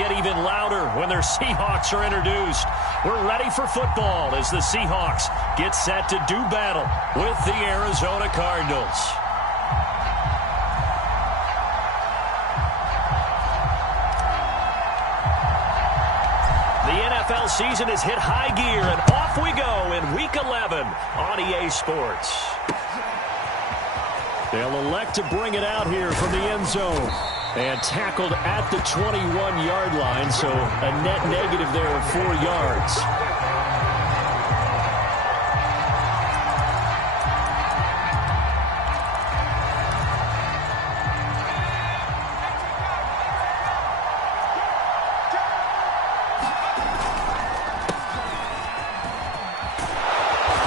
get even louder when their Seahawks are introduced. We're ready for football as the Seahawks get set to do battle with the Arizona Cardinals. The NFL season has hit high gear, and off we go in Week 11 on EA Sports. They'll elect to bring it out here from the end zone. And tackled at the 21-yard line, so a net negative there of 4 yards.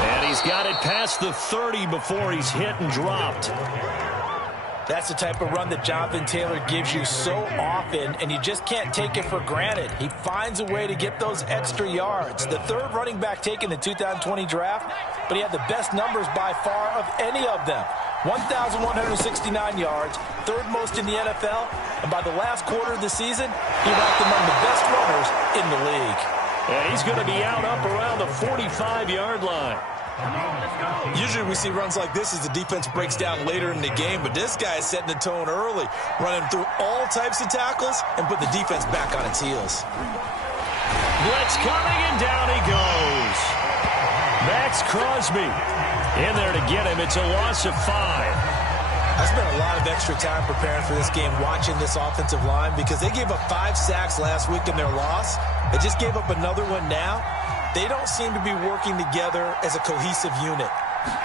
And he's got it past the 30 before he's hit and dropped. That's the type of run that Jonathan Taylor gives you so often, and you just can't take it for granted. He finds a way to get those extra yards. The third running back taken in the 2020 draft, but he had the best numbers by far of any of them. 1,169 yards, third most in the NFL, and by the last quarter of the season, he ranked among the best runners in the league. And he's going to be out up around the 45-yard line. Usually we see runs like this as the defense breaks down later in the game, but this guy is setting the tone early, running through all types of tackles and put the defense back on its heels. Blitz coming, and down he goes. Max Crosby in there to get him. It's a loss of 5. I spent a lot of extra time preparing for this game, watching this offensive line, because they gave up 5 sacks last week in their loss. They just gave up another one now. They don't seem to be working together as a cohesive unit.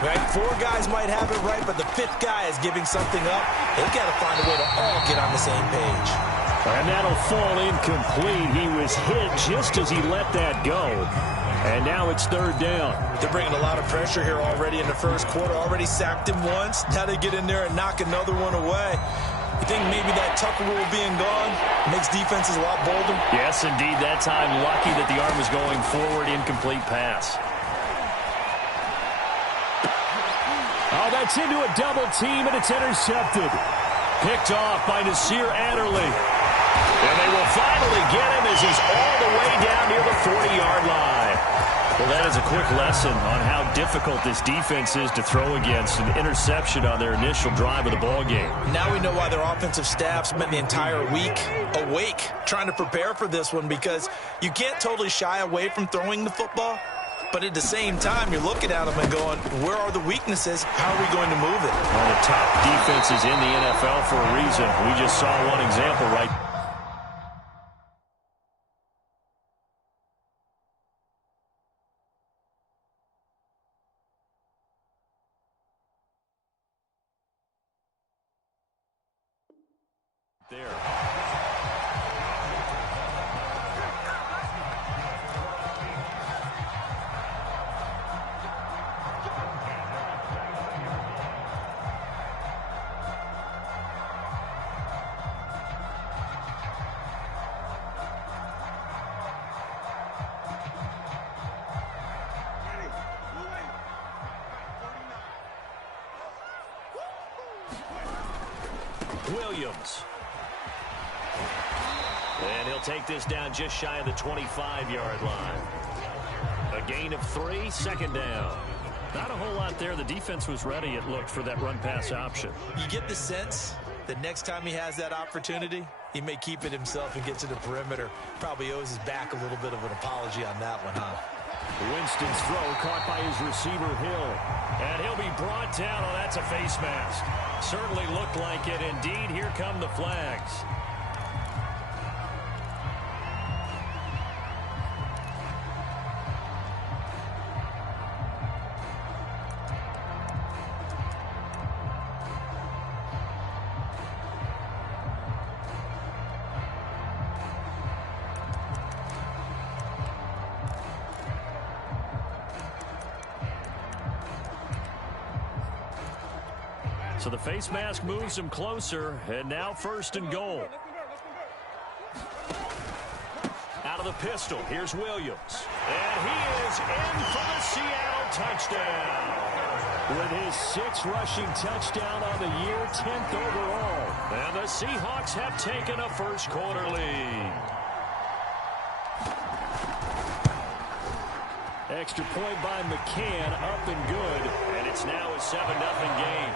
Right? 4 guys might have it right, but the 5th guy is giving something up. They've got to find a way to all get on the same page. And that'll fall incomplete. He was hit just as he let that go. And now it's 3rd down. They're bringing a lot of pressure here already in the first quarter. Already sacked him once. Now they get in there and knock another one away. You think maybe that Tucker rule being gone makes defenses a lot bolder? Yes, indeed. That time, lucky that the arm was going forward. Incomplete pass. Oh, that's into a double team, and it's intercepted. Picked off by Nasir Adderley. And they will finally get him as he's all the way down near the 40-yard line. Well, that is a quick lesson on how difficult this defense is to throw against. An interception on their initial drive of the ballgame. Now we know why their offensive staff spent the entire week awake trying to prepare for this one, because you can't totally shy away from throwing the football, but at the same time, you're looking at them and going, where are the weaknesses? How are we going to move it? One of the top defenses in the NFL for a reason. We just saw one example right there. Williams. And he'll take this down just shy of the 25-yard line. A gain of 3, 2nd down. Not a whole lot there. The defense was ready, it looked, for that run-pass option. You get the sense that next time he has that opportunity, he may keep it himself and get to the perimeter. Probably owes his back a little bit of an apology on that one, huh? Winston's throw caught by his receiver, Hill. And he'll be brought down. Oh, that's a face mask. Certainly looked like it. Indeed, here come the flags. So the face mask moves him closer, and now 1st and goal. Out of the pistol, here's Williams. And he is in for the Seattle touchdown. With his 6th rushing touchdown on the year, 10th overall. And the Seahawks have taken a first quarter lead. Extra point by McCann, up and good. And it's now a 7-0 game.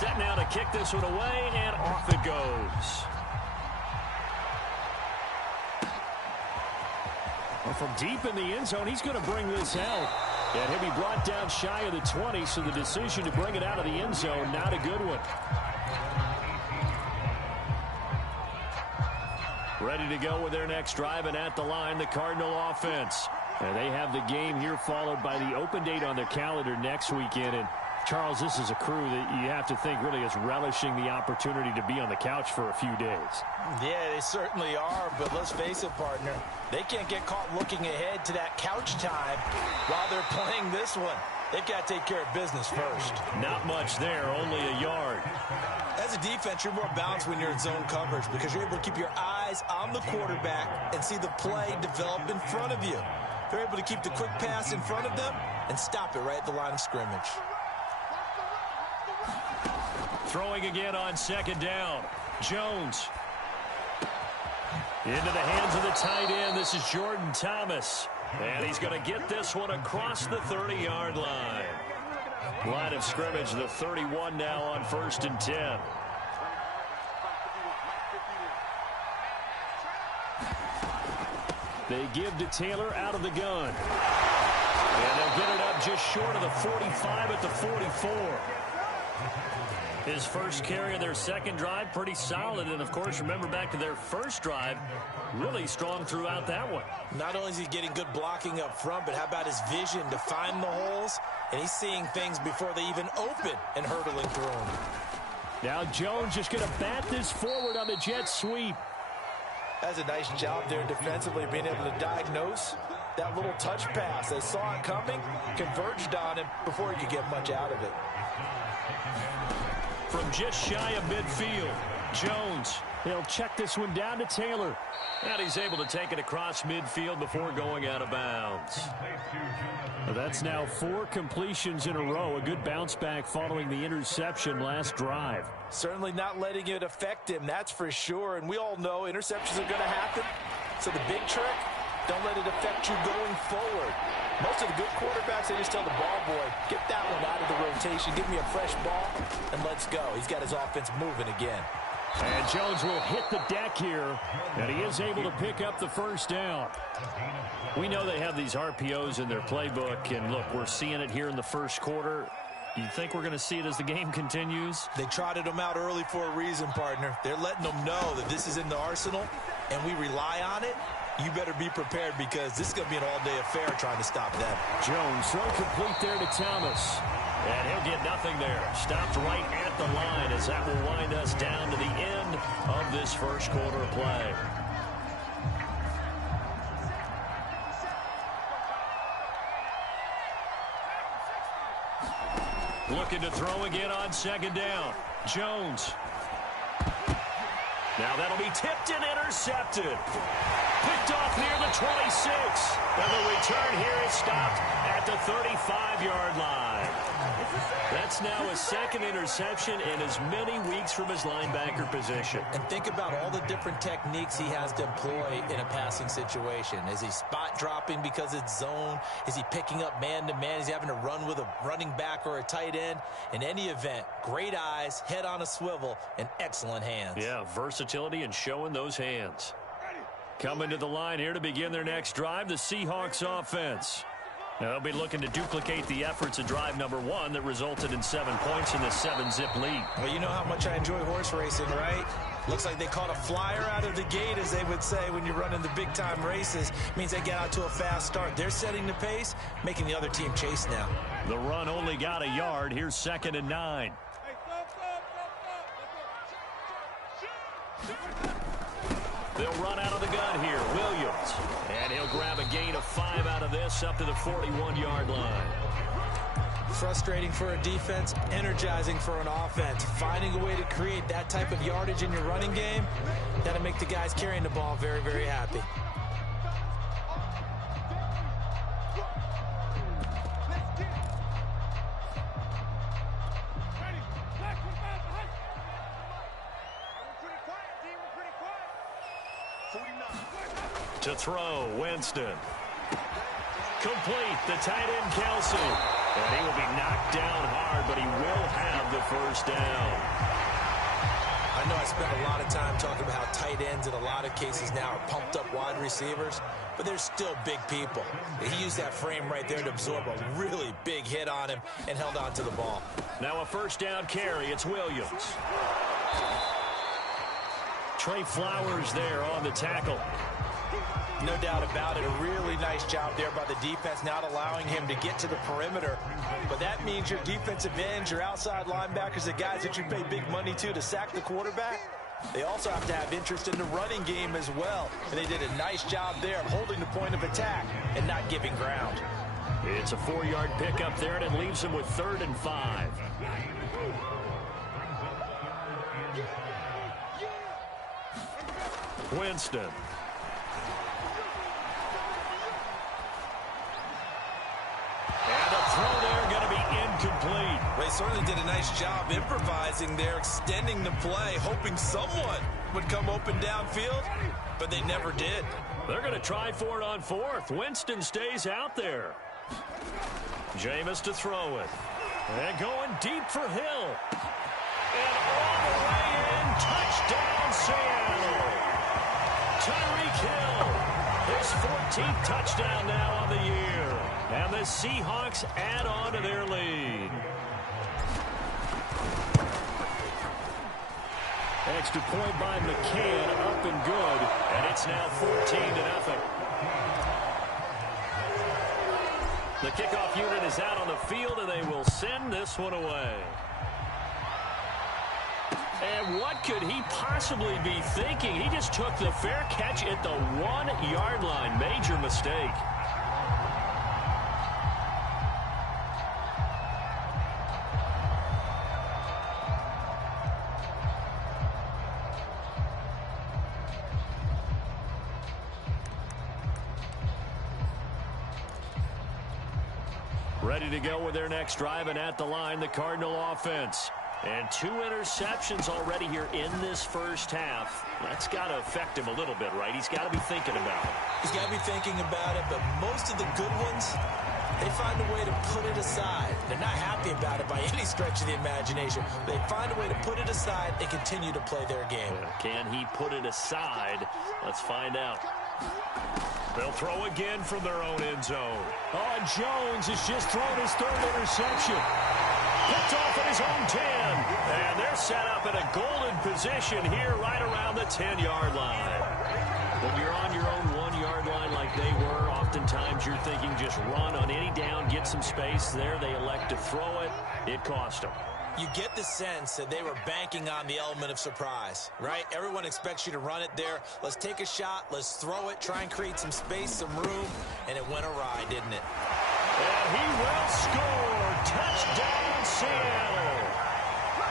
Set now to kick this one away, and off it goes. Well, from deep in the end zone, he's going to bring this out. And he'll be brought down shy of the 20, so the decision to bring it out of the end zone, not a good one. Ready to go with their next drive, and at the line, the Cardinal offense. And they have the game here followed by the open date on their calendar next weekend. And Charles, this is a crew that you have to think really is relishing the opportunity to be on the couch for a few days. Yeah, they certainly are, but let's face it, partner. They can't get caught looking ahead to that couch time while they're playing this one. They've got to take care of business first. Not much there, only a yard. As a defense, you're more balanced when you're in zone coverage because you're able to keep your eyes on the quarterback and see the play develop in front of you. They're able to keep the quick pass in front of them and stop it right at the line of scrimmage. Throwing again on second down. Jones. Into the hands of the tight end. This is Jordan Thomas. And he's going to get this one across the 30-yard line. Line of scrimmage, the 31 now on 1st and 10. They give to Taylor out of the gun. And they'll get it up just short of the 45 at the 44. His first carry of their second drive, pretty solid. And, of course, remember back to their first drive, really strong throughout that one. Not only is he getting good blocking up front, but how about his vision to find the holes? And he's seeing things before they even open and hurdling through them. Now Jones just going to bat this forward on the jet sweep. That's a nice job there defensively, being able to diagnose that little touch pass. They saw it coming, converged on him before he could get much out of it. From just shy of midfield, Jones. He'll check this one down to Taylor. And he's able to take it across midfield before going out of bounds. That's now 4 completions in a row. A good bounce back following the interception last drive. Certainly not letting it affect him, that's for sure. And we all know interceptions are going to happen. So the big trick, don't let it affect you going forward. Most of the good quarterbacks, they just tell the ball boy, get that one out of the rotation, give me a fresh ball, and let's go. He's got his offense moving again. And Jones will hit the deck here, and he is able to pick up the first down. We know they have these RPOs in their playbook, and look, we're seeing it here in the first quarter. You think we're going to see it as the game continues? They trotted them out early for a reason, partner. They're letting them know that this is in the arsenal, and we rely on it. You better be prepared because this is going to be an all-day affair trying to stop them. Jones, throw complete there to Thomas. And he'll get nothing there. Stopped right at the line as that will wind us down to the end of this first quarter of play. Looking to throw again on second down. Jones. Now that'll be tipped and intercepted. Picked off near the 26. And the return here is stopped at the 35-yard line. That's now a second interception in as many weeks from his linebacker position. And think about all the different techniques he has to employ in a passing situation. Is he spot dropping because it's zone? Is he picking up man-to-man? Is he having to run with a running back or a tight end? In any event, great eyes, head on a swivel, and excellent hands. Yeah, versatility and showing those hands. Coming to the line here to begin their next drive, the Seahawks offense. Now they'll be looking to duplicate the efforts of drive number 1 that resulted in 7 points in the 7-zip lead. Well, you know how much I enjoy horse racing, right? Looks like they caught a flyer out of the gate, as they would say when you're running the big-time races. Means they get out to a fast start. They're setting the pace, making the other team chase now. The run only got a yard. Here's 2nd and 9. They'll run out of the gun here. Williams. And he'll grab a gain of 5 out of this up to the 41-yard line. Frustrating for a defense, energizing for an offense. Finding a way to create that type of yardage in your running game, that'll make the guys carrying the ball very, very happy. To throw, Winston. Complete, the tight end, Kelsey. And he will be knocked down hard, but he will have the first down. I know I spent a lot of time talking about how tight ends in a lot of cases now are pumped up wide receivers, but they're still big people. He used that frame right there to absorb a really big hit on him and held on to the ball. Now a first down carry. It's Williams. Trey Flowers there on the tackle. No doubt about it. A really nice job there by the defense, not allowing him to get to the perimeter. But that means your defensive ends, your outside linebackers, the guys that you pay big money to sack the quarterback, they also have to have interest in the running game as well. And they did a nice job there of holding the point of attack and not giving ground. It's a 4-yard pickup there, and it leaves him with 3rd and 5. Winston. And a throw there going to be incomplete. They certainly did a nice job improvising there, extending the play, hoping someone would come open downfield, but they never did. They're going to try for it on 4th. Winston stays out there. Jameis to throw it. And going deep for Hill. And all the way in. Touchdown, Seattle. Tyreek Hill. His 14th touchdown now on the year. And the Seahawks add on to their lead. Extra point by McCann, up and good. And it's now 14-0. The kickoff unit is out on the field, and they will send this one away. And what could he possibly be thinking? He just took the fair catch at the 1-yard line. Major mistake. Ready to go with their next drive, and at the line, the Cardinal offense. And 2 interceptions already here in this first half. That's got to affect him a little bit, right? He's got to be thinking about it. He's got to be thinking about it, but most of the good ones, they find a way to put it aside. They're not happy about it by any stretch of the imagination. They find a way to put it aside and continue to play their game. Can he put it aside? Let's find out. They'll throw again from their own end zone. Oh, Jones has just thrown his 3rd interception. Picked off at his own 10. And they're set up in a golden position here right around the 10-yard line. When you're on your own 1-yard line like they were, oftentimes you're thinking just run on any down, get some space. There they elect to throw it. It cost them. You get the sense that they were banking on the element of surprise, right? Everyone expects you to run it there. Let's take a shot. Let's throw it. Try and create some space, some room. And it went awry, didn't it? And he will score. Touchdown, Seattle.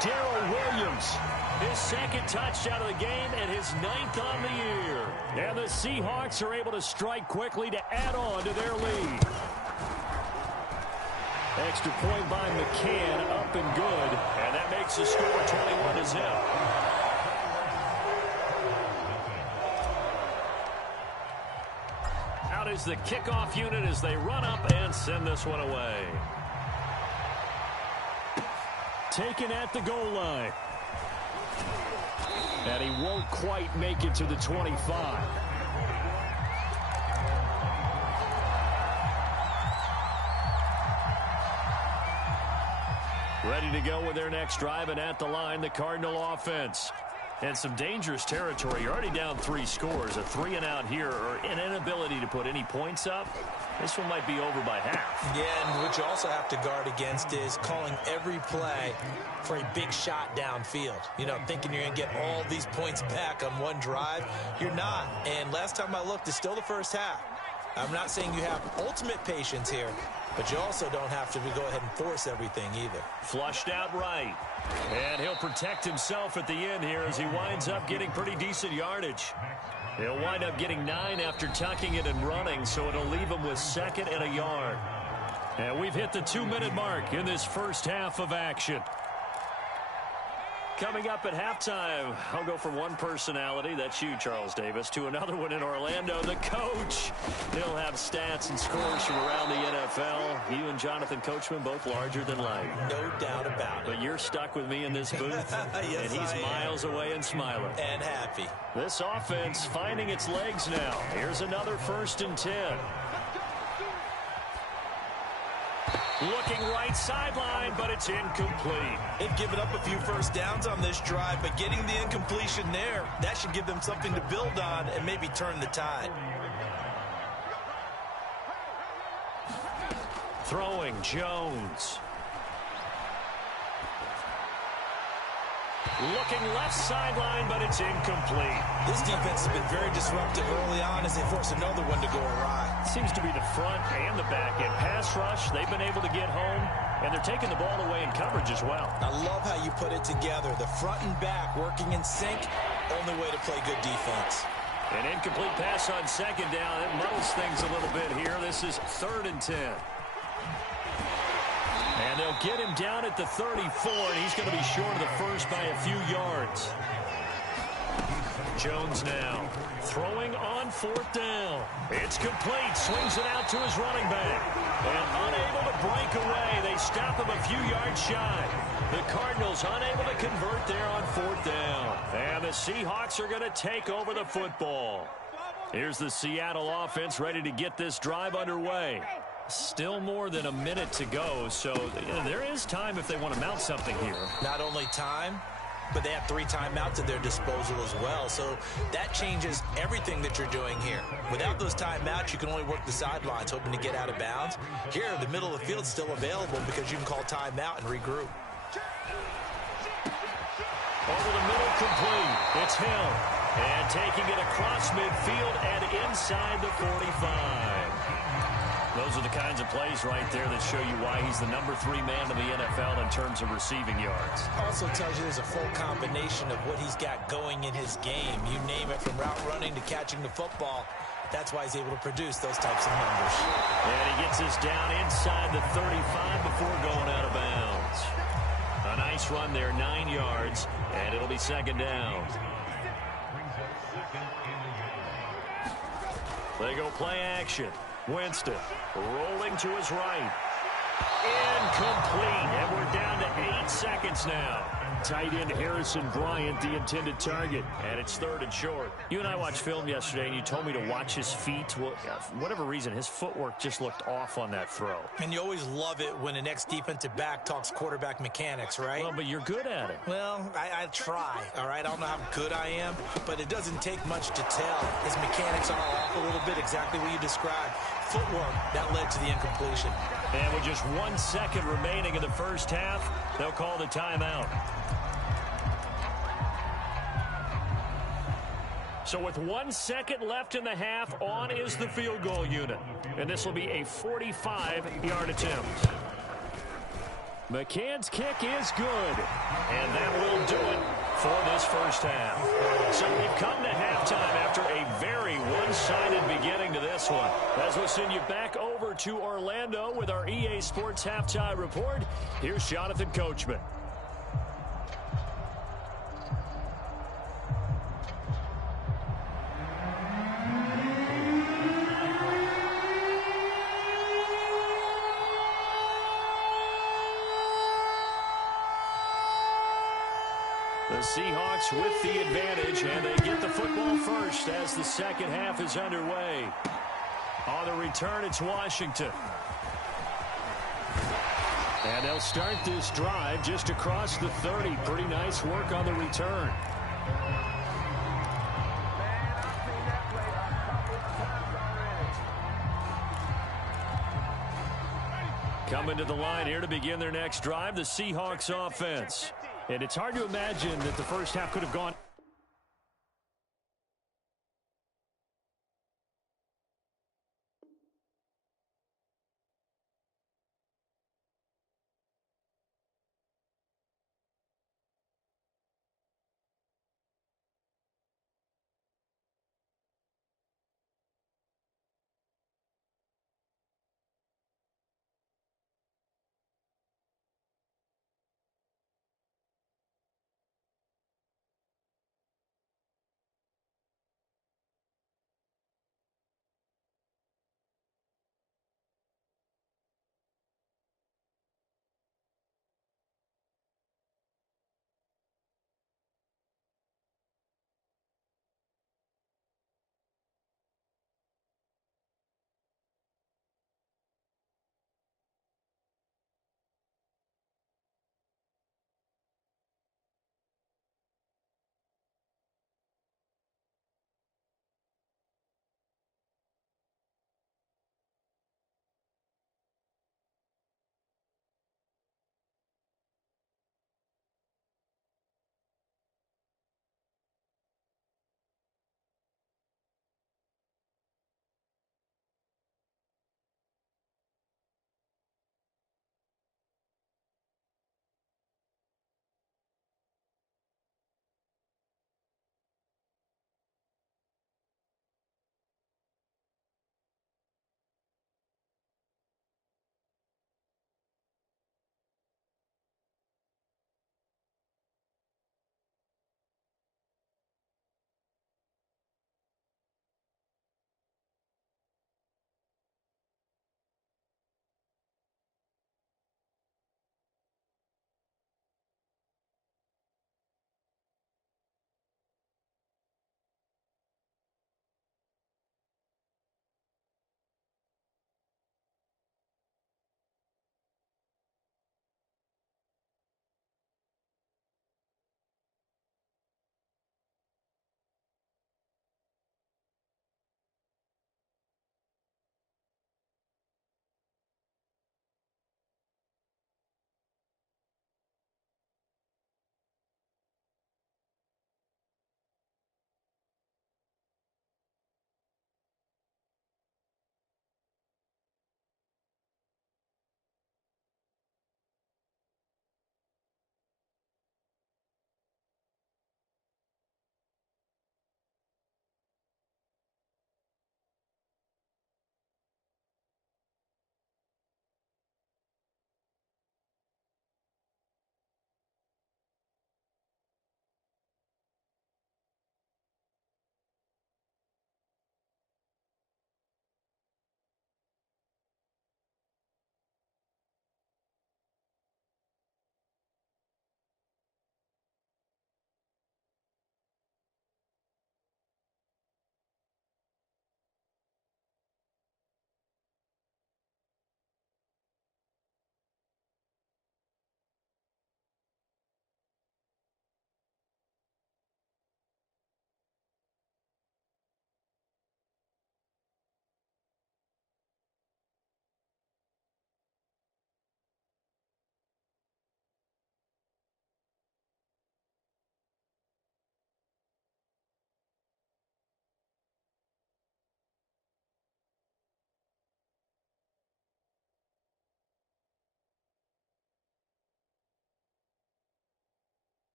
Darrell Williams, his 2nd touchdown of the game and his 9th on the year. And the Seahawks are able to strike quickly to add on to their lead. Extra point by McCann, up and good. And that makes the score 21-0. Out is the kickoff unit as they run up and send this one away. Taken at the goal line. And he won't quite make it to the 25. Ready to go with their next drive, and at the line, the Cardinal offense. And some dangerous territory. You're already down 3 scores. A 3-and-out here, or an inability to put any points up. This one might be over by half. Yeah, and what you also have to guard against is calling every play for a big shot downfield. You know, thinking you're going to get all these points back on one drive. You're not. And last time I looked, it's still the first half. I'm not saying you have ultimate patience here, but you also don't have to go ahead and force everything either. Flushed out right. And he'll protect himself at the end here as he winds up getting pretty decent yardage. He'll wind up getting 9 after tucking it and running, so it'll leave him with 2nd and a yard. And we've hit the 2-minute mark in this first half of action. Coming up at halftime, I'll go from one personality, that's you, Charles Davis, to another one in Orlando, the coach. He'll have stats and scores from around the NFL. You and Jonathan Coachman both larger than life. No doubt about it. But you're stuck with me in this booth, yes, and he's miles away and smiling. And happy. This offense finding its legs now. Here's another 1st and 10. Looking right sideline, but it's incomplete. They've given up a few first downs on this drive, but getting the incompletion there, that should give them something to build on and maybe turn the tide. Throwing Jones. Looking left sideline, but it's incomplete. This defense has been very disruptive early on as they force another one to go awry. Seems to be the front and the back end. Pass rush, they've been able to get home, and they're taking the ball away in coverage as well. I love how you put it together. The front and back working in sync, only way to play good defense. An incomplete pass on 2nd down. It muddles things a little bit here. This is 3rd and 10. And they'll get him down at the 34, and he's going to be short of the first by a few yards. Jones now throwing on 4th down. It's complete. Swings it out to his running back. And unable to break away. They stop him a few yards shy. The Cardinals unable to convert there on 4th down. And the Seahawks are going to take over the football. Here's the Seattle offense ready to get this drive underway. Still more than a minute to go, so there is time if they want to mount something here. Not only time, but they have 3 timeouts at their disposal as well. So that changes everything that you're doing here. Without those timeouts, you can only work the sidelines, hoping to get out of bounds. Here, the middle of the field is still available because you can call timeout and regroup. Over the middle, complete. It's Hill. And taking it across midfield and inside the 45. Those are the kinds of plays right there that show you why he's the number 3 man in the NFL in terms of receiving yards. Also tells you there's a full combination of what he's got going in his game. You name it, from route running to catching the football. That's why he's able to produce those types of numbers. And he gets us down inside the 35 before going out of bounds. A nice run there, 9 yards, and it'll be 2nd down. They go play action. Winston rolling to his right. Incomplete. And we're down to 8 seconds now. Tight end Harrison Bryant, the intended target. And it's 3rd and short. You and I watched film yesterday, and you told me to watch his feet. Well, for whatever reason, his footwork just looked off on that throw. And you always love it when an ex-defensive back talks quarterback mechanics, right? Well, but you're good at it. Well, I try, all right? I don't know how good I am, but it doesn't take much to tell. His mechanics are off a little bit, exactly what you described. Footwork, that led to the incompletion. And with just 1 second remaining in the first half, they'll call the timeout. So with 1 second left in the half, on is the field goal unit. And this will be a 45-yard attempt. McCann's kick is good. And that will do it for this first half. So we've come to halftime after a very one-sided beginning to this one. As we'll send you back over to Orlando with our EA Sports Halftime Report, here's Jonathan Coachman. The Seahawks with the advantage, and they get the football first as the second half is underway. On the return, it's Washington. And they'll start this drive just across the 30. Pretty nice work on the return. Coming to the line here to begin their next drive, the Seahawks offense. And it's hard to imagine that the first half could have gone